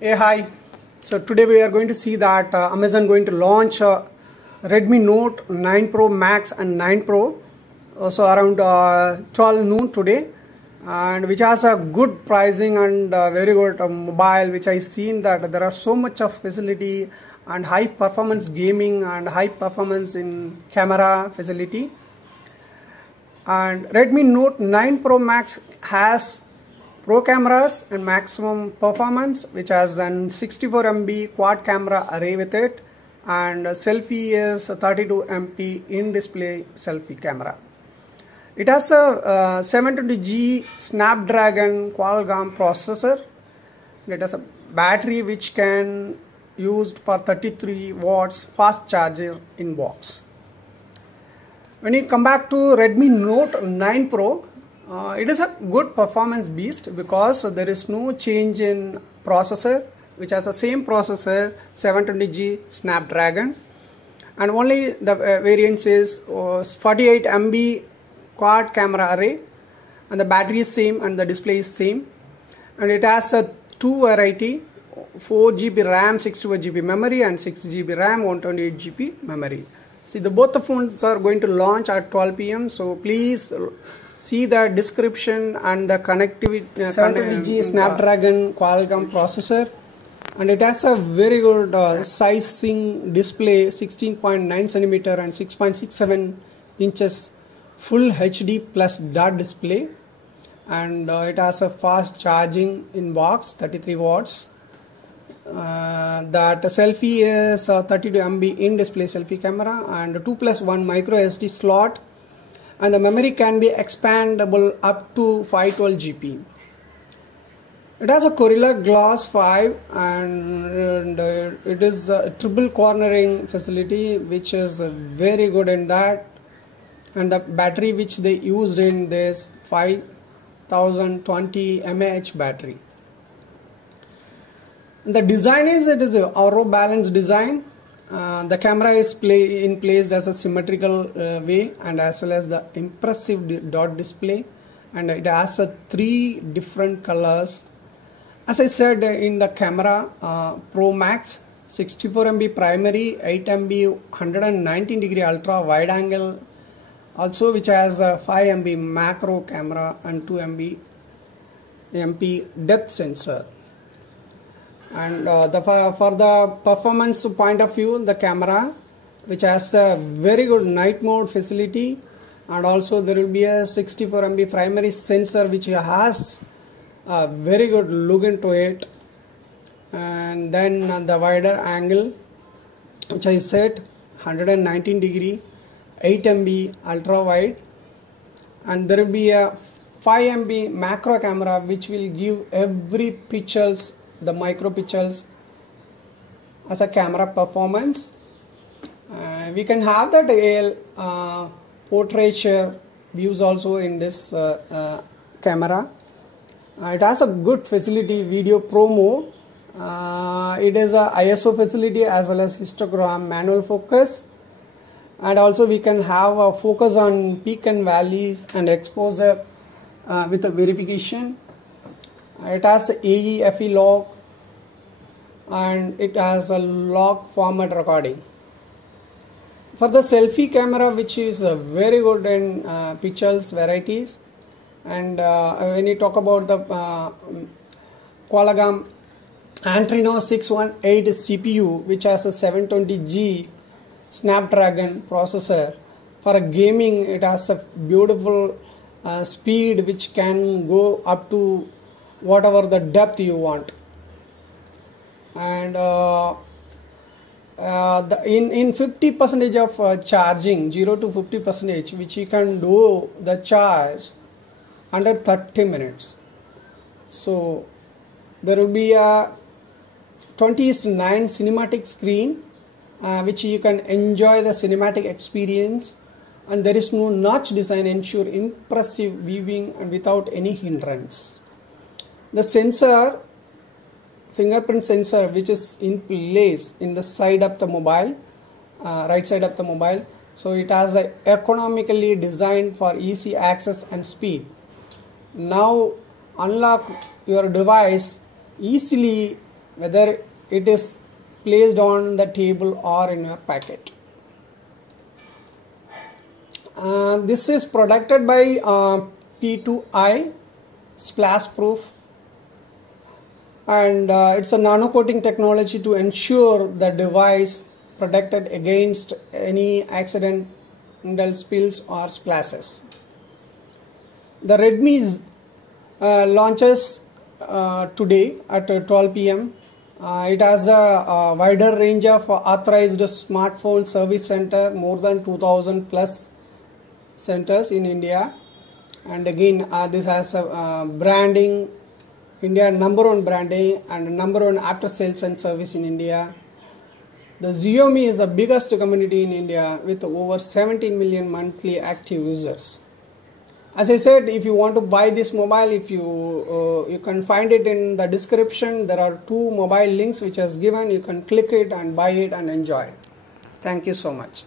Hey, hi. So today we are going to see that Amazon going to launch Redmi Note 9 Pro Max and 9 Pro. So around 12 noon today, and which has a good pricing and very good mobile, which I seen that there are so much of facility and high performance gaming and high performance in camera facility. And Redmi Note 9 Pro Max has Pro cameras and maximum performance, which has an 64 MP quad camera array with it, and selfie is 32 MP in-display selfie camera. It has a 720G Snapdragon Qualcomm processor. It has a battery which can used for 33 watts fast charger in box. When you come back to Redmi Note 9 Pro, it is a good performance beast because there is no change in processor, which has the same processor 720G Snapdragon, and only the variance is 48 MB quad camera array, and the battery is same and the display is same, and it has a two variety, 4GB RAM, 64GB memory, and 6GB RAM, 128GB memory. See, both the phones are going to launch at 12 PM, so please see the description and the connectivity. 720G Snapdragon Qualcomm processor, and it has a very good sizing display, 16.9 centimeter and 6.67 inches full HD plus dot display, and it has a fast charging in box, 33 watts. That selfie is 32 MB in display selfie camera and 2+1 micro SD slot, and the memory can be expandable up to 512GB. It has a Gorilla Glass 5, and it is a triple cornering facility, which is very good in that, and the battery which they used in this 5020 mAh battery. The design is, it is a Auro balanced design. The camera is placed as a symmetrical way, and as well as the impressive dot display, and it has 3 different colors. As I said, in the camera, Pro Max 64 MB primary, 8 MB 119 degree ultra wide angle, also which has a 5 MB macro camera and 2 MP depth sensor. And for the performance point of view, the camera, which has a very good night mode facility, and also there will be a 64 MB primary sensor which has a very good look into it, and then the wider angle, which I said 119 degree, 8 MB ultra wide, and there will be a 5 MB macro camera which will give every pixels, the micro pixels, as a camera performance. We can have that AL portraiture views also in this camera. It has a good facility, video pro mode. It is a ISO facility as well as histogram manual focus, and also we can have a focus on peak and valleys and exposure with a verification. It has AEFE log, and it has a log format recording. For the selfie camera, which is very good in pixels varieties, and when you talk about the Qualcomm Adreno 618 CPU, which has a 720G Snapdragon processor, for gaming it has a beautiful speed which can go up to whatever the depth you want, and in 50% of charging, 0 to 50%, which you can do the charge under 30 minutes. So there will be a 20:9 cinematic screen, which you can enjoy the cinematic experience, and there is no notch design, ensure impressive viewing and without any hindrance. The sensor, fingerprint sensor, which is in place in the side of the mobile, right side of the mobile, so it has a economically designed for easy access and speed. Now unlock your device easily whether it is placed on the table or in your packet. This is protected by P2I splash proof, and it's a nano coating technology to ensure the device protected against any accidental spills or splashes. The Redmi launches today at 12 p.m. It has a wider range of authorized smartphone service center, more than 2000 plus centers in India, and again this has branding, India #1 branding and #1 after sales and service in India. The Xiaomi is the biggest community in India with over 17 million monthly active users. As I said, if you want to buy this mobile, if you can find it in the description. There are 2 mobile links which is given. You can click it and buy it and enjoy. Thank you so much.